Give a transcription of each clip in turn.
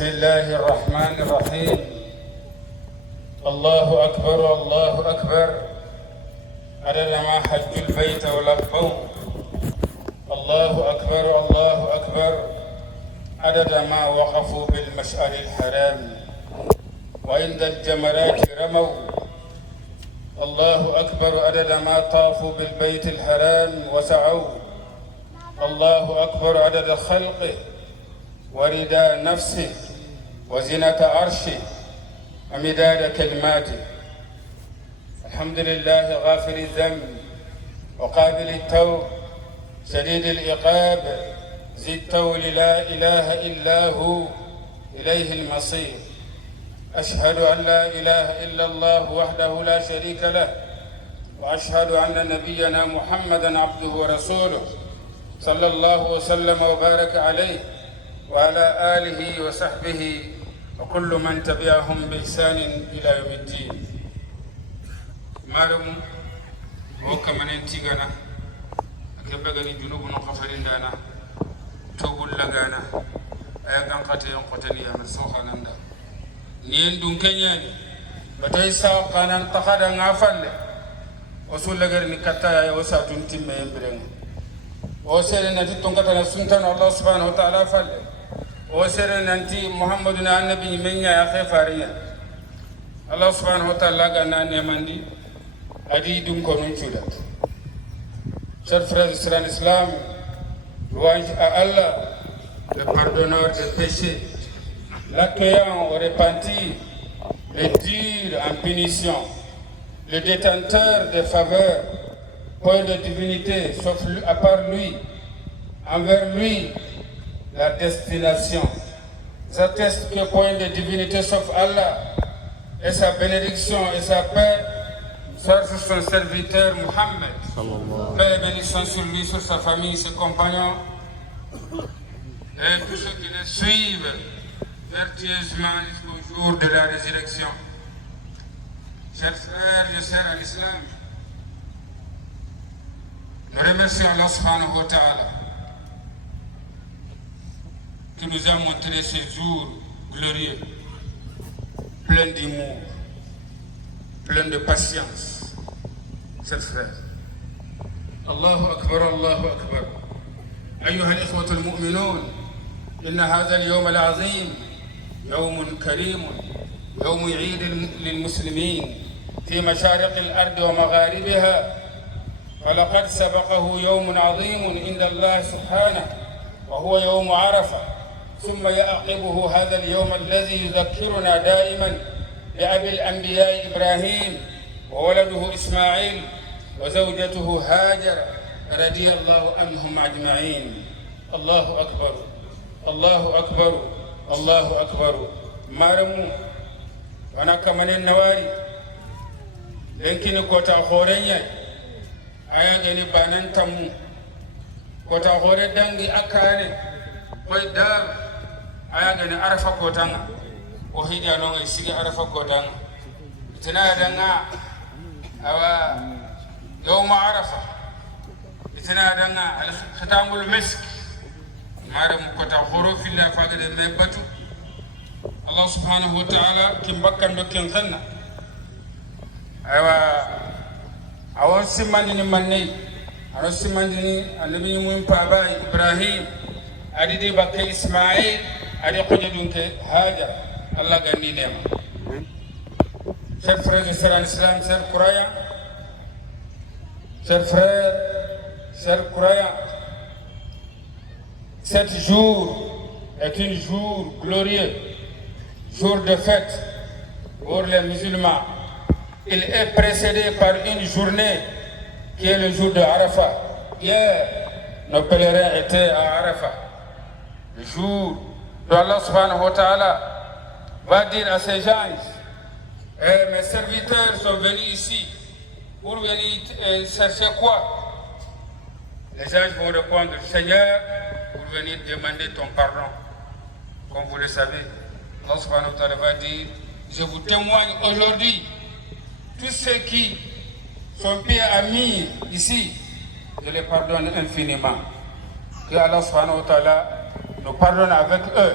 بسم الله الرحمن الرحيم. الله أكبر الله أكبر عدد ما حج البيت ولبوا. الله أكبر الله أكبر عدد ما وقفوا بالمشعر الحرام وعند الجمرات رموا. الله أكبر عدد ما طافوا بالبيت الحرام وسعوا. الله أكبر عدد خلقه ورداء نفسه وزنة عرشه ومداد كلماته. الحمد لله غافر الذنب وقابل التوب شديد العقاب ذي الطول لا إله إلا هو إليه المصير. أشهد أن لا إله إلا الله وحده لا شريك له وأشهد أن نبينا محمدا عبده ورسوله صلى الله وسلم وبارك عليه وعلى آله وصحبه وكل من تبعهم بإحسان إلى يوم الدين. مارم وكمن انتيغنا أكبغني جنوب نقفلين دانا توبل لغانا أيضا قتل قتلي من سوخاناندا نين دون كنياني بتاي ساو قانان تخادا غافل وسول لغرني كتا وسا تنتي ميمبرين وسير نتي تونكتا سنتان الله سبحانه وتعالى فل وسير نتي محمد النبي من يا اخي فاريا الله سبحانه وتعالى غنا نيماندي ادي دون كونون تشودات. Chers frères et sœurs en islam, louange à Allah, le pardonneur des péchés, l'accueillant au repenti, le dur en punition, le détenteur des faveurs, point de divinité sauf lui, à part lui, envers lui la destination. J'atteste que point de divinité sauf Allah et sa bénédiction et sa paix soient sur son serviteur Muhammad. Paix et bénédiction sur lui, sur sa famille, ses compagnons et tous ceux qui le suivent vertueusement jusqu'au jour de la résurrection. Chers frères et sœurs en islam, nous remercions Allah subhanahu wa ta'ala qui nous a montré ces jours glorieux, pleins d'amour, pleins de patience. Chers frères, Allahu Akbar, Allahu Akbar. أيها الإخوة المؤمنون، إن هذا اليوم العظيم يوم كريم، يوم عيد للمسلمين في مشارق الأرض ومغاربها، فلقد سبقه يوم عظيم عند الله سبحانه وهو يوم عرفة، ثم يعقبه هذا اليوم الذي يذكرنا دائما بأبي الأنبياء إبراهيم وولده إسماعيل وزوجته هاجر رضي الله عنهم أجمعين. الله أكبر الله أكبر الله أكبر. مارمو أنا كمان النواري لكن كوتا خورينيا aya gani banan tamu kota hore dangi akane koy dar aya gani arafa kotanga o hija no ngai sigi arafa kotanga tana danga awa yawma arafa tana danga al khatamul misk maram kota horo filla fagade mebatu Allah subhanahu wa ta'ala kimbakkan do ken khanna aywa awon simandini mannei ano simandini annabi mum paba Ibrahim adidi bakke Ismail adi khojudunke Hajar Allah ganni nema. Chers frères et sœurs en islam, chers croyants, chers frères, chers croyants, cet jour est un jour glorieux, jour de fête pour les musulmans. Il est précédé par une journée qui est le jour de Arafat. Hier, nos pèlerins étaient à Arafat. Le jour où Allah subhanahu wa ta'ala va dire à ces gens, mes serviteurs sont venus ici pour venir chercher quoi? Les gens vont répondre, Seigneur, pour venir demander ton pardon. Comme vous le savez, Allah subhanahu wa ta'ala va dire, je vous témoigne aujourd'hui, tous ceux qui sont pieds amis ici, je les pardonne infiniment. Que Allah subhanahu wa ta'ala nous pardonne avec eux.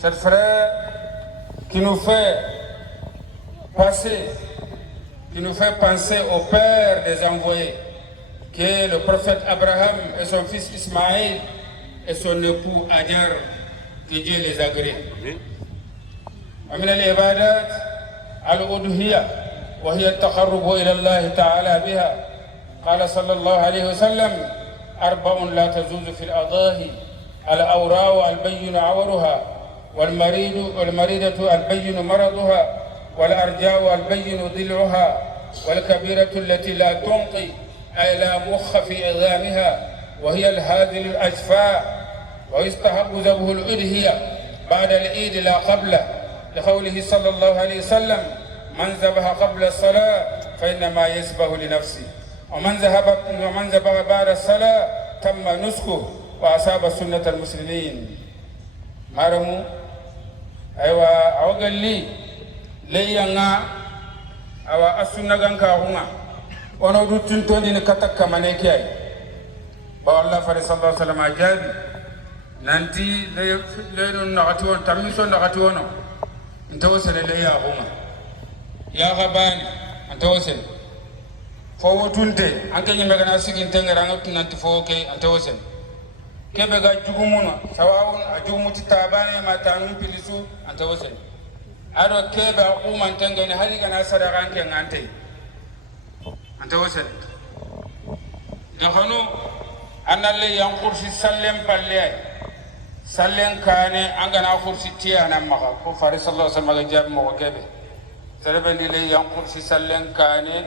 Cet frère qui nous fait penser au père des envoyés, qui est le prophète Abraham et son fils Ismaël et son époux Agar, que Dieu les agrée. ومن العبادات الأضحية وهي التقرب إلى الله تعالى بها. قال صلى الله عليه وسلم: 4 لا تجوز في الأضاحي: الأوراء البين عورها، والمريضة البين مرضها، والأرجاء البين ضلعها، والكبيرة التي لا تنقي أي لا مخ في عظامها وهي الهادل الأجفاء. ويستحب ذبح الأضحية بعد العيد لا قبله، لقوله صلى الله عليه وسلم: من ذبح قبل الصلاة فإنما يذبح لنفسه، ومن ذبح بعد الصلاة تم نسكه وأصاب سنة المسلمين. مارمو أيوا أوغل لي ليانا أوا أسنة غنكا هنا ونودو تنتوني نكتك منيكي بالله فري صلى الله عليه وسلم أجابي نانتي ليرون نغتيون تميسون نغتيونو انت وصل ليا هنا يا غباني انت وصل فو تنتي أنك يمكن أسيكين تنغرانو نانتي فوكي انت وصل kebe ga jugumuna sawawun ajumuti tabane ma tanum pilisu anta wose ado kebe aquman tangani hali kana sadaka anke ngante anta wose dakhanu analle yan kursi sallem palle sallen kane angana kursi tiyana maka ko fari sallallahu alaihi wasallam jab mo kebe sarabandi le yan kursi sallen kane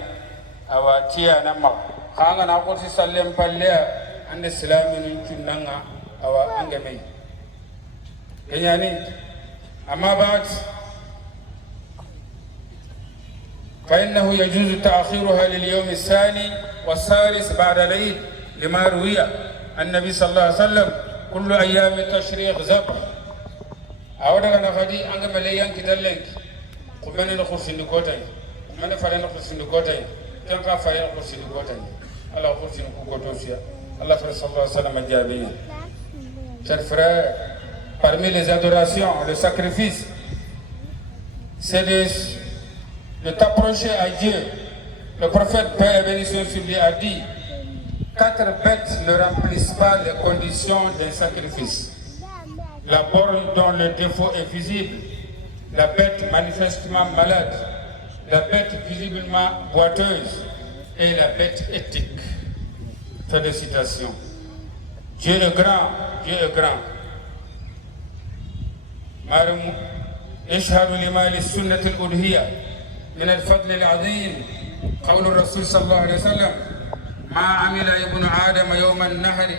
awa tiyana maka kanga na kursi sallem palle عند السلام من كننا أو أنجمي يعني أما بعد فإنه يجوز تأخيرها لليوم الثاني والثالث بعد العيد لما روي النبي صلى الله عليه وسلم: كل أيام التشريق ذبح. أودا أنا خدي أنجم ليان كدلنك قمنا نخرج النكوتين قمنا فرنا نخرج النكوتين كم كافر نخرج النكوتين الله خرج النكوتوسيا. Allah sallallahu alayhi wa sallam a dit: chers frères, parmi les adorations, le sacrifice, c'est de t'approcher à Dieu. Le prophète, paix et bénédiction sur lui, a dit: 4 bêtes ne remplissent pas les conditions d'un sacrifice. La borne dont le défaut est visible, la bête manifestement malade, la bête visiblement boiteuse et la bête éthique. Fin de citation. Dieu est grand, Dieu est grand. معلوم يشهد لما للسنة الألوهية من الفضل العظيم قول الرسول صلى الله عليه وسلم: ما عمل ابن آدم يوم النهر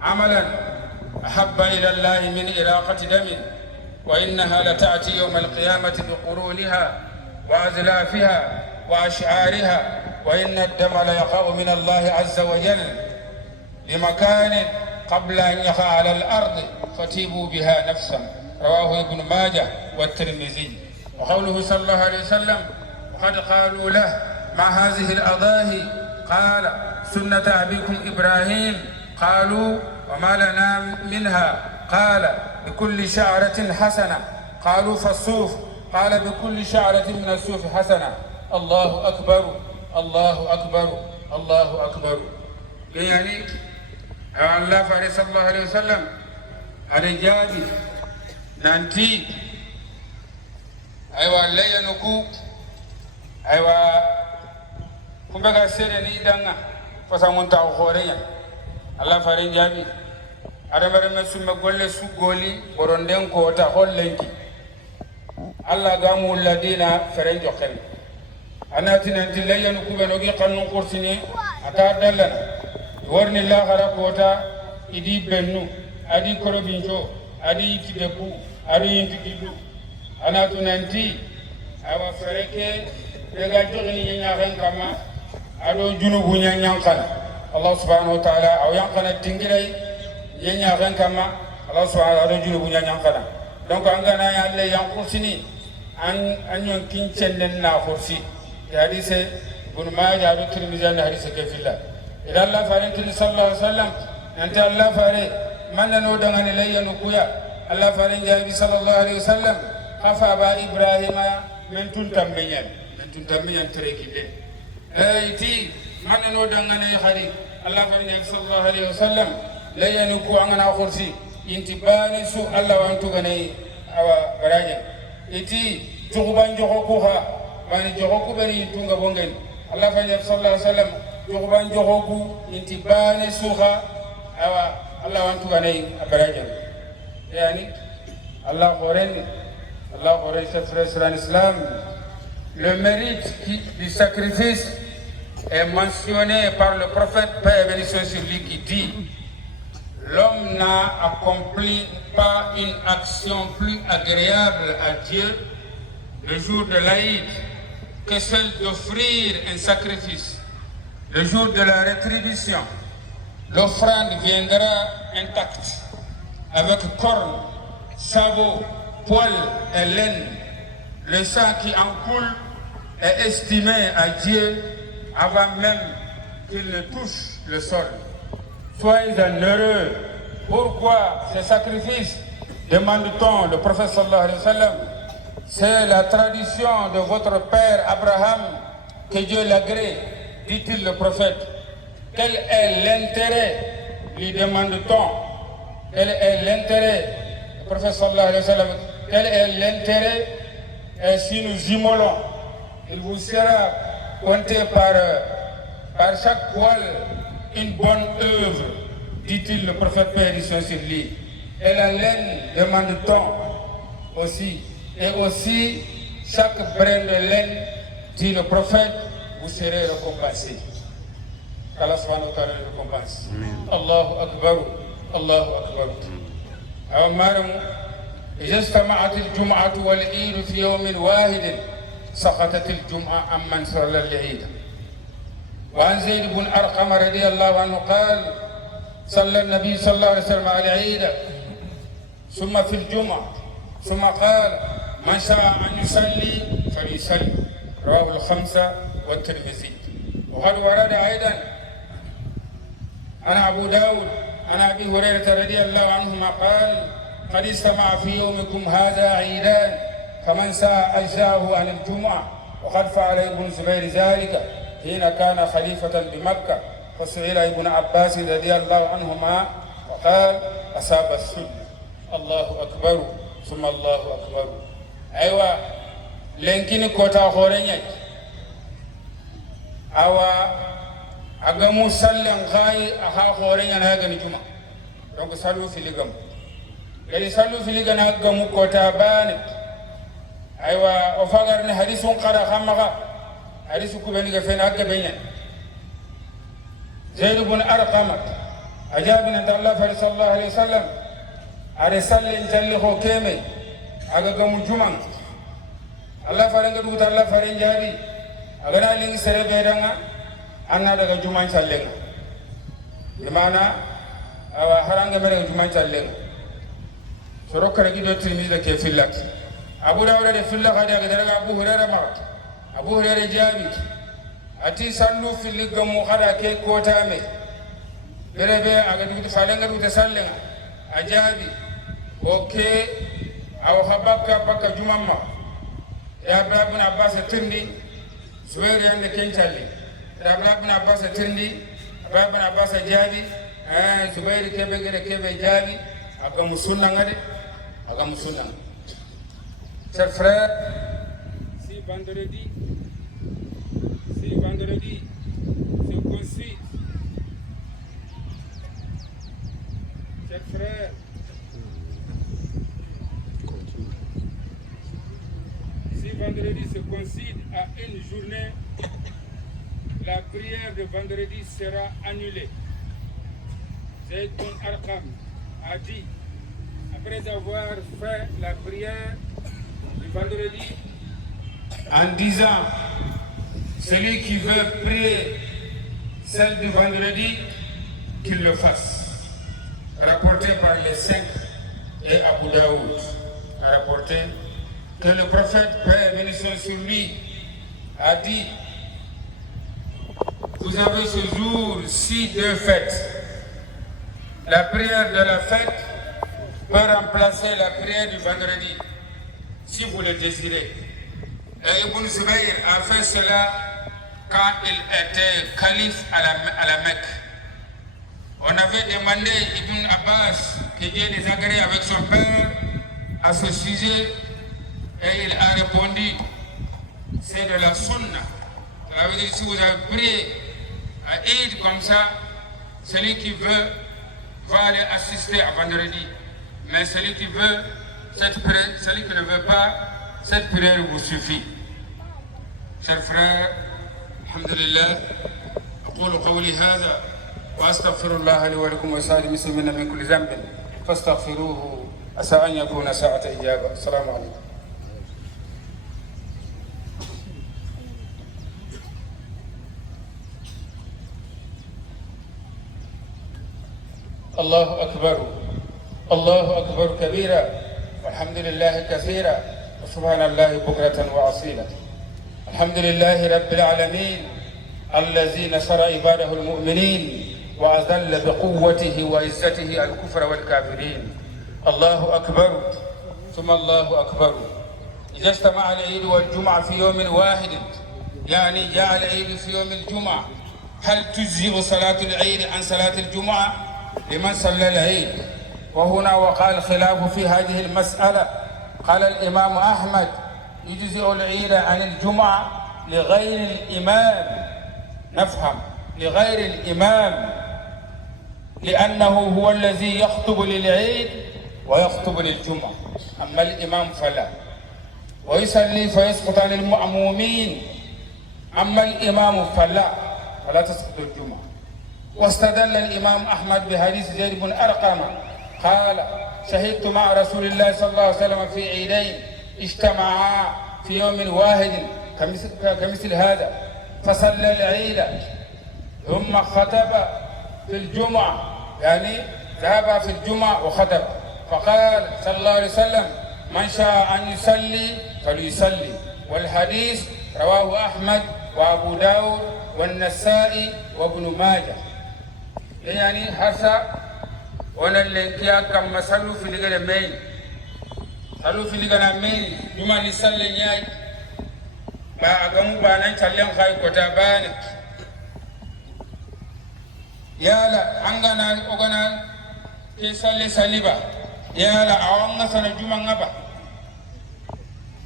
عملا أحب إلى الله من إراقة دم وإنها لتأتي يوم القيامة بقرونها وأزلافها وأشعارها وإن الدم ليقع من الله عز وجل لمكان قبل أن يقع على الأرض فتيبوا بها نفسا. رواه ابن ماجه والترمذي. وقوله صلى الله عليه وسلم: وقد قالوا له: ما هذه الأضاحي؟ قال: سنة أبيكم إبراهيم. قالوا: وما لنا منها؟ قال: بكل شعرة حسنة. قالوا: فالصوف؟ قال: بكل شعرة من الصوف حسنة. الله أكبر الله أكبر الله أكبر. يعني الله فارس صلى الله عليه وسلم الرجال نانتي أيوة لا ينكو أيوة كم بقى سيرني دعنا فسامون تاو خوريا الله فارس جابي أنا مرة مسوم قولي سو قولي ورندين كوتا هول لينكي الله قاموا الذين فرنج خير أنا تنتي لا ينكو بنوجي قانون كورسيني أتعدلنا ورني الله خرقوتا إدي بنو أدي كروبينشو أدي تدبو أدي تدلو أنا تنتي أو فريكة لقاجوني ينعرن كما أدو جنوب ينعرن الله سبحانه وتعالى أو ينعرن التنجري ينعرن كما الله سبحانه وتعالى أدو جنوب ينعرن. donc angana yalle yankursini an yonkin cenden na kursi hadise ibn majah do tirmidhi na hadise kafilla ila Allah farin sallallahu alaihi wasallam anta Allah fare man no dangane layya no kuya Allah farin jabi sallallahu alaihi wasallam khafa ba Ibrahima men tuntam menyan terekide iti manne no dangane hari Allah farin jabi sallallahu alaihi wasallam layani ku angana khursi inti bani su Allah wantu gane awa baraja iti tukuban jogo ha bani jogo bani tunga bongen Allah farin jabi sallallahu alaihi wasallam tukuban jogo inti bani su ha awa Allah wantu gane baraja yani Allah aurait fait frère l'islam. Le mérite du sacrifice est mentionné par le prophète, paix et bénédiction sur lui, qui dit: l'homme n'a accompli pas une action plus agréable à Dieu le jour de l'Aïd que celle d'offrir un sacrifice. Le jour de la rétribution, l'offrande viendra intacte, avec cornes, sabots, poils et laine. Le sang qui en coule est estimé à Dieu avant même qu'il ne touche le sol. Soyez-en heureux. Pourquoi ce sacrifice demande-t-on le prophète sallallahu alayhi wa sallam? C'est la tradition de votre père Abraham, que Dieu l'agrée, dit-il le prophète. Quel est l'intérêt, lui demande-t-on? Quel est l'intérêt, le prophète sallallahu alayhi wa sallam, quel est l'intérêt si nous immolons? Il vous sera compté par chaque poil une bonne œuvre, dit-il le prophète Père sur lui. Et la laine, demande-t-on aussi. Et aussi, chaque brin de laine, dit le prophète, vous serez récompensé. Allah subhanahu wa ta'ala récompense. Allahu Akbar. Allahu Akbar. أمرهم إذا اجتمعت الجمعة والعيد في يوم واحد سقطت الجمعة عمن صلى العيد. وعن زيد بن أرقم رضي الله عنه قال: صلى النبي صلى الله عليه وسلم على العيد ثم في الجمعة ثم قال: من شاء أن يصلي فليصلي. رواه الخمسة والترمذي. وقد ورد أيضا عن أبو داود عن أبي هريرة رضي الله عنهما قال: قد استمع في يومكم هذا عيدان فمن ساء أجزاه عن الجمعة. وقد فعل ابن زبير ذلك حين كان خليفة بمكة، فسئل ابن عباس رضي الله عنهما وقال: أصاب السنة. الله أكبر ثم الله أكبر. أيوة لكن كوتا خورينيك أوا agamu sallan gai aha horenya na gani juma donc salu filigam gari salu filigana gamu kota bane aywa o fagar ne hadisun qara khamaga hadisu kubeni ga fena ga benya zaid ibn arqam ajabina Allah fa sallallahu alaihi wasallam are sallin jalli ho keme aga gamu juma Allah fa nga duta Allah fa jabi aga na lingi sere bedanga anna daga juman sallenga bimana awa haranga mere juman sallenga soro kare gido tirmizi da ke fillat abu dawud da fillat hada ga daga abu hurairah ma abu hurairah jabi ati sallu fil gamu hada ke kota me berebe aga duta salenga duta sallenga ajabi oke aw habaka baka jumamma ya ibn abbas tirni suwere yande kencalli Abdullah bin Abbas tirndi, Abdullah bin Abbas jaabi, Zubair kebe gede kebe jaabi, aga musunna ngade, aga musunna. Chers frères, si vendredi se coïncide, chers frères, si vendredi se coïncide à une journée, la prière de vendredi sera annulée. Zayd bin Arqam a dit, après avoir fait la prière du vendredi, en disant: celui qui veut prier celle du vendredi, qu'il le fasse. Rapporté par les 5 et Abu Daoud a rapporté que le prophète, paix et bénédiction sur lui, a dit: vous avez ce jour-ci 2 fêtes. La prière de la fête peut remplacer la prière du vendredi, si vous le désirez. Et Ibn Zubayr a fait cela quand il était calife à la Mecque. On avait demandé Ibn Abbas qui est désagréé avec son père à ce sujet et il a répondu, c'est de la sunna. Ça veut dire si vous avez prié à Eid comme ça, celui qui veut va aller assister à vendredi. Mais celui qui veut cette prière, celui qui ne veut pas, cette prière vous suffit. Chers frères, alhamdulillah, أقول قولي هذا وأستغفر الله لي ولكم وسائر المسلمين من كل ذنب فاستغفروه عسى أن يكون ساعة إجابة. السلام عليكم. الله أكبر الله أكبر كبيرا والحمد لله كثيرا وسبحان الله بكرة وأصيلا. الحمد لله رب العالمين الذي نصر عباده المؤمنين وأذل بقوته وعزته الكفر والكافرين. الله أكبر ثم الله أكبر. إذا اجتمع العيد والجمعة في يوم واحد، يعني جاء العيد في يوم الجمعة، هل تجزئ صلاة العيد عن صلاة الجمعة لمن صلى العيد؟ وهنا وقع الخلاف في هذه المسألة. قال الإمام أحمد يجزئ العيد عن الجمعة لغير الإمام. نفهم، لغير الإمام، لأنه هو الذي يخطب للعيد ويخطب للجمعة، أما الإمام فلا، ويصلي فيسقط عن المأمومين، أما الإمام فلا تسقط الجمعة. واستدل الإمام أحمد بحديث زيد بن أرقم قال شهدت مع رسول الله صلى الله عليه وسلم في عيدين اجتمعا في يوم واحد كمثل هذا، فصلى العيد ثم خطب في الجمعة، يعني ذهب في الجمعة وخطب، فقال صلى الله عليه وسلم من شاء أن يصلي فليصلي. والحديث رواه أحمد وأبو داود والنسائي وابن ماجه. يعني هسا ونلنكيا كما صلوا في لغة مين صلوا في لغة مين جمع نسلي نياي با أغمو بانا نشالين خاي كتا باني يالا أنغانا أغانا كي سالي ساليبا يالا أوانغا سنة جمع نبا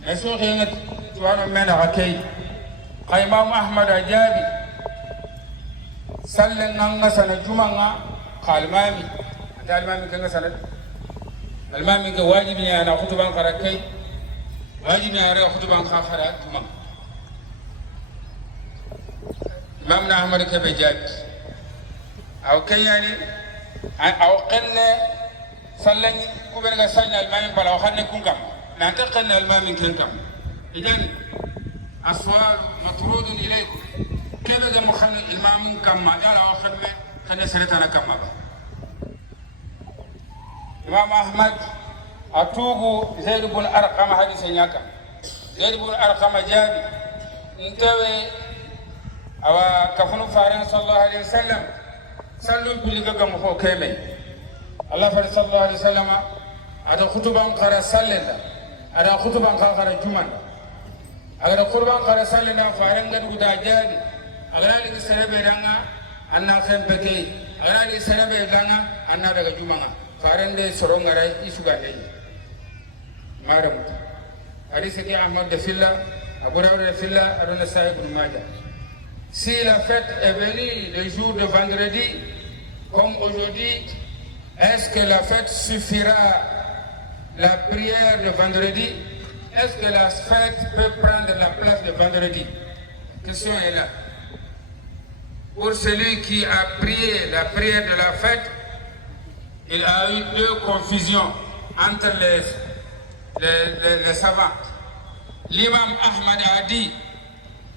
نسوخي نت جوانا مينا غكي قيمام أحمد أجابي سالي نغا سنة جمع قالمامي المامي كان سند المامي كان واجبني أنا خطبا خركي واجبني أنا خطبا خرات تمام. إمامنا أحمد كبجات أو كي يعني أو قلنا سلن كبرنا سلن المامي بلا وخلنا كون كم نعتقد المامي كن كم. إذن السؤال مطرود إليكم كيف ده مخن المامي كم ما يلا وخلنا خلنا سنتنا كم ما إمام أحمد أتوقو زيد بن أرقم حديث نياكا زيد بن أرقم جابي انتوي أو كفنو فارن صلى الله عليه وسلم صلوا بلغة مخو كيمي الله فرد صلى الله عليه وسلم ada khutban qara sallenda ada khutban qara juman ada khutban qara sallenda farenga duda jadi agana li serebe danga anna khempeke agana li serebe danga anna daga jumanga farende sorongara isugande madam hadith ki Ahmad de Filla Abu Dawud de Filla adona Sahih ibn Majah. Si la fête est venue le jour de vendredi comme aujourd'hui, est-ce que la fête suffira? La prière de vendredi, est-ce que la fête peut prendre la place de vendredi? La question est là. Pour celui qui a prié la prière de la fête, il a eu deux confusions entre les savants. L'imam Ahmad a dit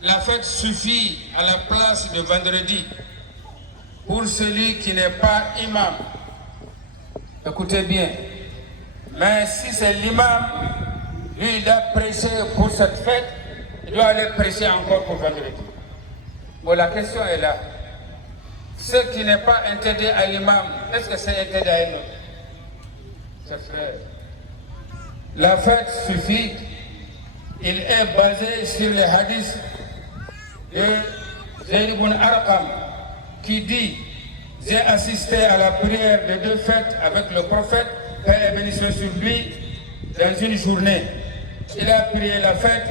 la fête suffit à la place de vendredi pour celui qui n'est pas imam. Écoutez bien. Mais si c'est l'imam, lui il doit prêcher pour cette fête, il doit aller prêcher encore pour vendredi. Bon, la question est là. Ce qui n'est pas interdit à l'imam, est-ce que c'est interdit à un autre? chers frères. La fête suffit. Il est basé sur les hadiths de Zayd ibn Arqam qui dit: j'ai assisté à la prière de 2 fêtes avec le prophète, paix et bénédiction sur lui, dans une journée. Il a prié la fête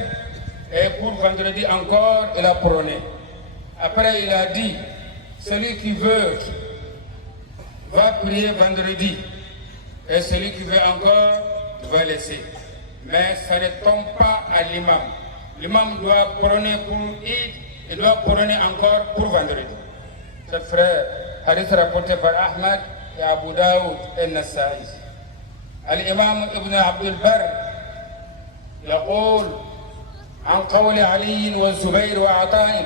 et pour vendredi encore, il a prôné. Après, il a dit: celui qui veut va prier vendredi et celui qui veut encore va laisser. Mais ça ne tombe pas à l'imam. L'imam doit prôner pour Eid, il doit prôner encore pour vendredi. Chers frères, hadith rapporté par Ahmad et Abu Daoud et Nasa'i. الإمام ابن عبد البر يقول عن قول علي والزبير وعطاء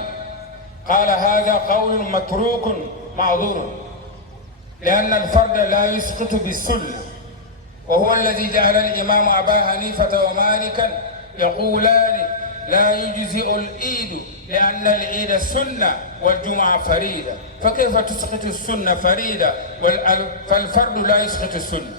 قال: هذا قول متروك معذور لأن الفرد لا يسقط بالسنة، وهو الذي جعل الإمام أبا حنيفة ومالكا يقولان لا يجزئ العيد لأن العيد سنة والجمعة فريدة، فكيف تسقط السنة فريدة فالفرد لا يسقط السنة؟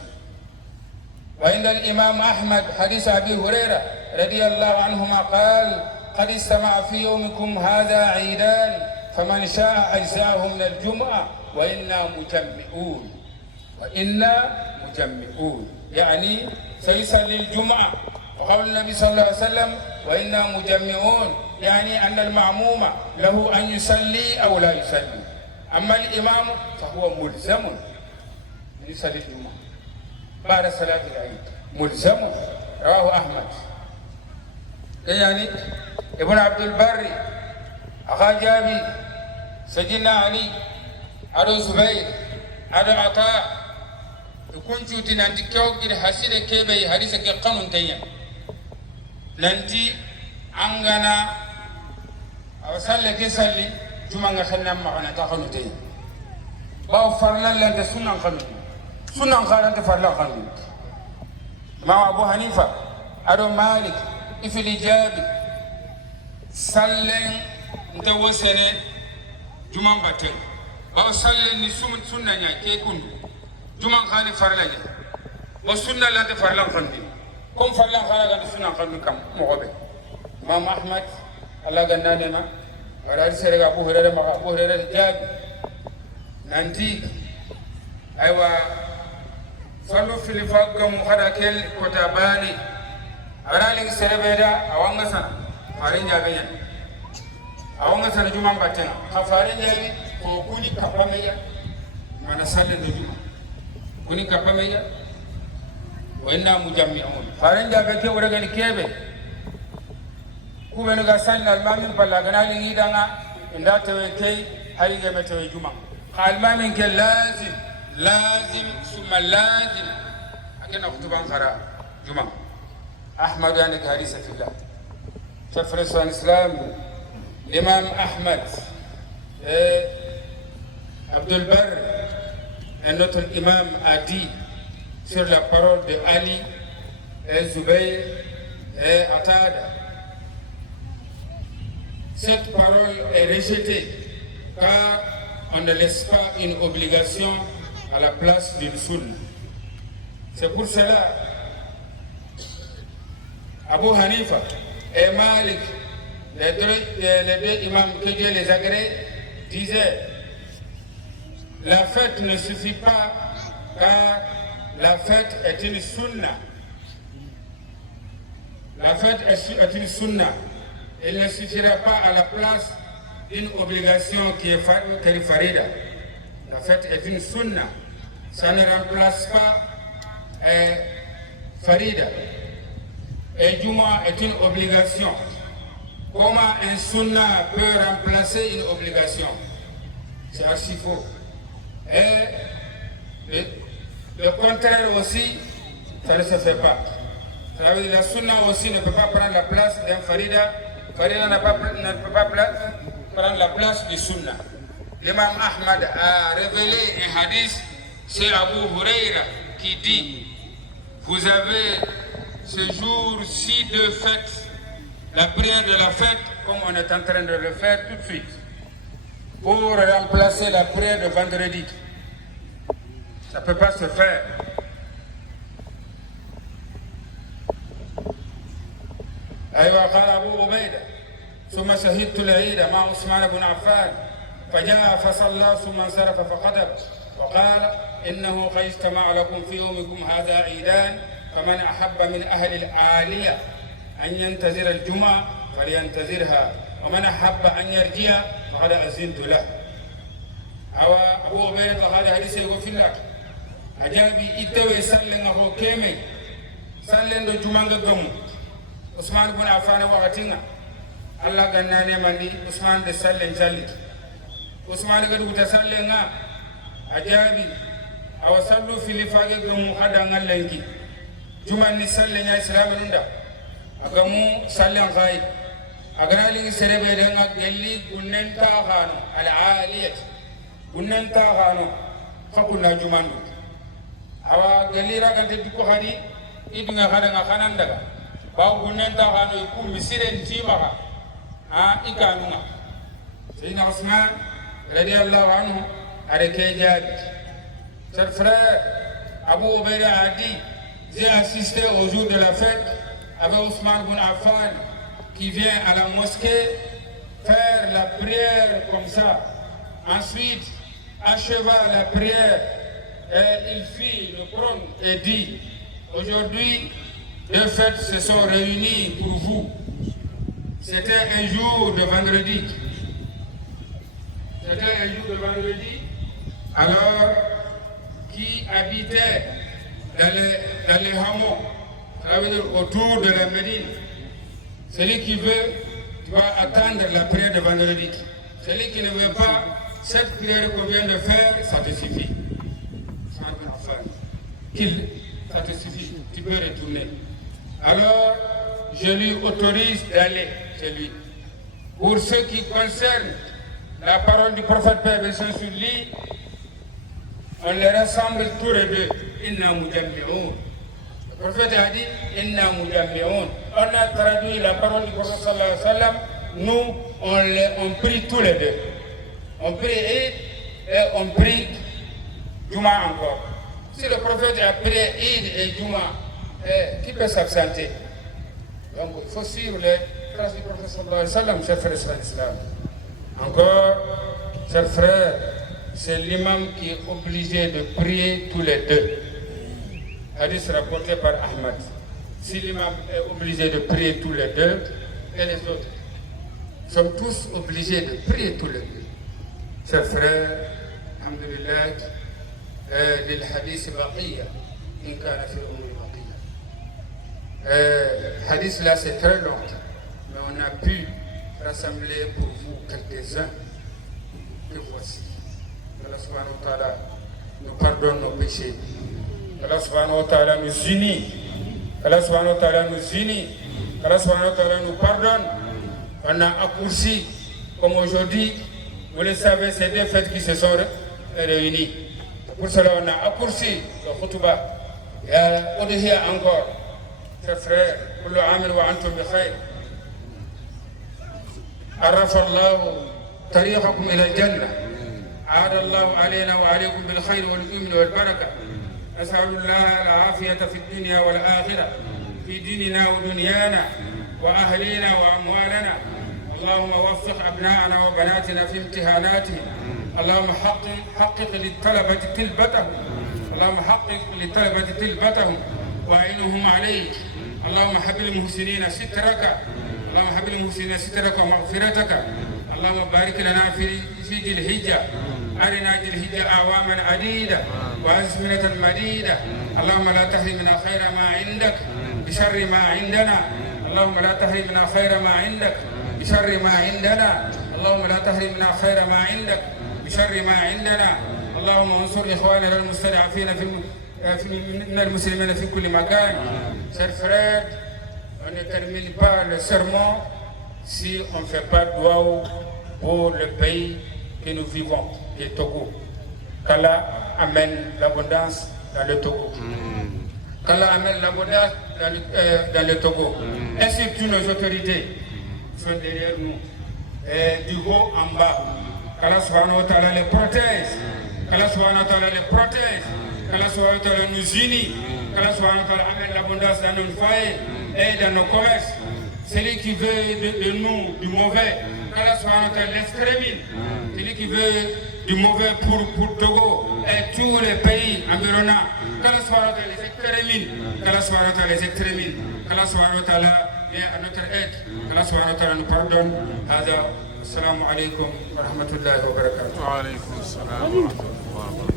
وعند الإمام أحمد حديث أبي هريرة رضي الله عنهما قال: قد استمع في يومكم هذا عيدان فمن شاء أجزاه من الجمعة وإنا مجمعون يعني سيصلي الجمعة. وقول النبي صلى الله عليه وسلم: وإنا مجمعون يعني أن المعموم له أن يصلي أو لا يصلي، أما الإمام فهو ملزم يصلي الجمعة بعد صلاة العيد، ملزم. رواه أحمد. يعني ابن عبد البر أخا جابي سيدنا علي أدو زبير أدو عطاء يكون شوتي نانتي كوكي حسيرة كيبي حديثة كقانون تيان نانتي أنغانا أو سالة كسالي جمعنا خلنا معنا تقانون تيان باو فرلا لانت سنة قانون سنة قانون فرلا قانون ما أبو حنيفة أدو مالك إفلي جابي سالين نتوسنة جمع باتن باو سالين نسوم سنة نيا كي كندو جمع خاني فرلا نيا وسنة لانت فرلا قانون كم فرلا قانون سنة قانون كم مغبي إمام أحمد الله غناني ما ورأي سيرك أبو هريرة ما أبو هريرة جابي نانتي أيوة صلوا في الفاق مخدا كل كتاباني أرالي سيربيدا أوانغ سنة فارين جابيا أوانغ سنة جمعة باتنا خفارين جابي كوني كبامية ما نسال الجمعة كوني كبامية وإنا مجمعون فارين جابي كي ورغني كيبي كوبنو غسال المامين بلاغنا لغيدانا إن داتوي كي هاي متوي جمعة المامين كي لازم ثم لازم أكن أكتبان خرا جمعة أحمد يعني كارثة في الله تفرس عن الإسلام الإمام أحمد عبد البر et notre imam a dit sur la parole de Ali et Zubayr et Atada. Cette parole est rejetée car on ne laisse pas une obligation à la place d'une sunna. C'est pour cela Abu Hanifa et Malik, les deux imams que Dieu les agrée, disaient: la fête ne suffit pas car la fête est une sunna. La fête est une sunna. Il ne suffira pas à la place d'une obligation qui est farida. La fête est une sunna. Ça ne remplace pas farida. Et Juma est une obligation. Comment un sunna peut remplacer une obligation? C'est archi faux. Et le contraire aussi, ça ne se fait pas. Ça veut dire la sunna aussi ne peut pas prendre la place d'un farida. Farida ne peut pas prendre la place du sunna. L'imam Ahmad a révélé un hadith, c'est Abu Huraira qui dit: vous avez ce jour-ci de fête, la prière de la fête, comme on est en train de le faire tout de suite, pour remplacer la prière de vendredi. Ça ne peut pas se faire. أيوة. قال أبو عبيدة ثم شهدت العيد مع عثمان بن عفان فجاء فصلى ثم انصرف فخطب وقال إنه قد اجتمع لكم في يومكم هذا عيدان فمن أحب من أهل العالية أن ينتظر الجمعة فلينتظرها ومن أحب أن يرجع فقد أذنت له. أو أبو عبيدة هذا حديث يقول في الله أجابي إتوي سلن أبو كيمي سلن دو جمعة قم عثمان بن عفان وقتنا الله قناني مني عثمان دي سلن جلي عثمان قد تسلن أجابي أو سلو في لفاق قم هذا نلنكي جمعة نسلن يا إسلام نندا أقامو سلن غايب أقرالي سربي دنگا قلي قنن تاغانو العالية قنن تاغانو فقلنا جمعة awa galira ga de ko hari idinga khadanga khanandaga ba gunenta khano ku misiren timaga ha ikanunga Sayyidina Ousmane radiyallahu anhu areke jadi cher frère Abu Ubaida a dit j'ai assisté au jour de la fête avec Ousmane bin Affan qui vient à la mosquée faire la prière comme ça, ensuite acheva la prière. Et il fit le prône et dit, aujourd'hui, deux fêtes se sont réunies pour vous. C'était un jour de vendredi. C'était un jour de vendredi. Alors, qui habitait dans les hameaux, ça veut dire autour de la Médine. Celui qui veut doit attendre la prière de vendredi. Celui qui ne veut pas, cette prière qu'on vient de faire, ça te suffit. Ça te suffit, tu peux retourner. Alors, je lui autorise d'aller chez lui. Pour ce qui concerne la parole du prophète Père sur lui, on les rassemble tous les deux. Inna mujammi'un. Le prophète a dit Inna mujammi'un. On a traduit la parole du prophète sallallahu alayhi wa sallam. Nous, on prie tous les deux. On prie et on prie Juma encore. Si le prophète a prié Eid et Juma, qui peut s'absenter? Donc il faut suivre les traces du prophète sallallahu alayhi wa sallam, chers frères de l'islam. Encore, chers frères, c'est l'imam qui est obligé de prier tous les deux. Hadith rapporté par Ahmad. Si l'imam est obligé de prier tous les deux, et les autres sont tous obligés de prier tous les deux. Chers frères, alhamdulillah, للحديث بقية إن كان في الأمور بقية. Hadith là c'est très long, mais on a pu rassembler pour vous quelques-uns que voici. Allah subhanahu wa ta'ala nous pardonne nos péchés. Allah subhanahu wa ta'ala nous unit. Allah subhanahu wa ta'ala nous unit. Allah subhanahu wa ta'ala nous pardonne. On a accourci, comme aujourd'hui, vous le savez, c'est deux fêtes qui se sont réunies. Pour cela, on a accourci le khutbah. Et au-dessus encore, chers frères, kullu amin wa antum bi khayr. عرف الله طريقكم إلى الجنة. عاد الله علينا وعليكم بالخير والأمن والبركة. نسأل الله العافية في الدنيا والآخرة، في ديننا ودنيانا وأهلينا وأموالنا. اللهم وفق أبناءنا وبناتنا في امتحاناتهم. اللهم حقق للطلبة طلبتهم. اللهم حقق للطلبة طلبتهم وأعينهم عليك. اللهم حب المحسنين سترك. اللهم حب المحسنين سترك ومغفرتك. اللهم بارك لنا في ذي الحجة. أرنا ذي الحجة أعواما عديدة وأزمنة مديدة. اللهم لا تحرمنا خير ما عندك بشر ما عندنا. اللهم لا تحرمنا خير ما عندك بشر ما عندنا. اللهم لا تحرمنا خير ما عندك بشر ما عندنا. اللهم انصر إخواننا المستضعفين من المسلمين في كل مكان. Chers frères, on ne termine pas le sermon si on ne fait pas dua pour le pays que nous vivons, le Togo. Qu'Allah amène l'abondance dans le Togo. Qu'Allah amène l'abondance dans le Togo. Et surtout nos autorités sont derrière nous, du haut en bas. Qu'Allah subhanahu wa ta'ala les protège. Qu'Allah subhanahu wa ta'ala les protège. Qu'Allah subhanahu wa ta'ala nous unit. Qu'Allah subhanahu wa ta'ala amène l'abondance dans nos foyers et dans nos commerces. celui qui veut de nous du mauvais, qu'Allah subhanahu wa ta'ala l'extermine. Celui qui veut du mauvais pour Togo et tous les pays environnants, qu'Allah subhanahu wa ta'ala les extermine. Qu'Allah subhanahu wa ta'ala les extermine. Qu'Allah subhanahu wa ta'ala vient à notre aide. Qu'Allah subhanahu wa ta'ala nous pardonne. Assalamu alaikum wa rahmatullahi wa barakatuh. Wa alaikum assalam wa rahmatullahi wa barakatuh.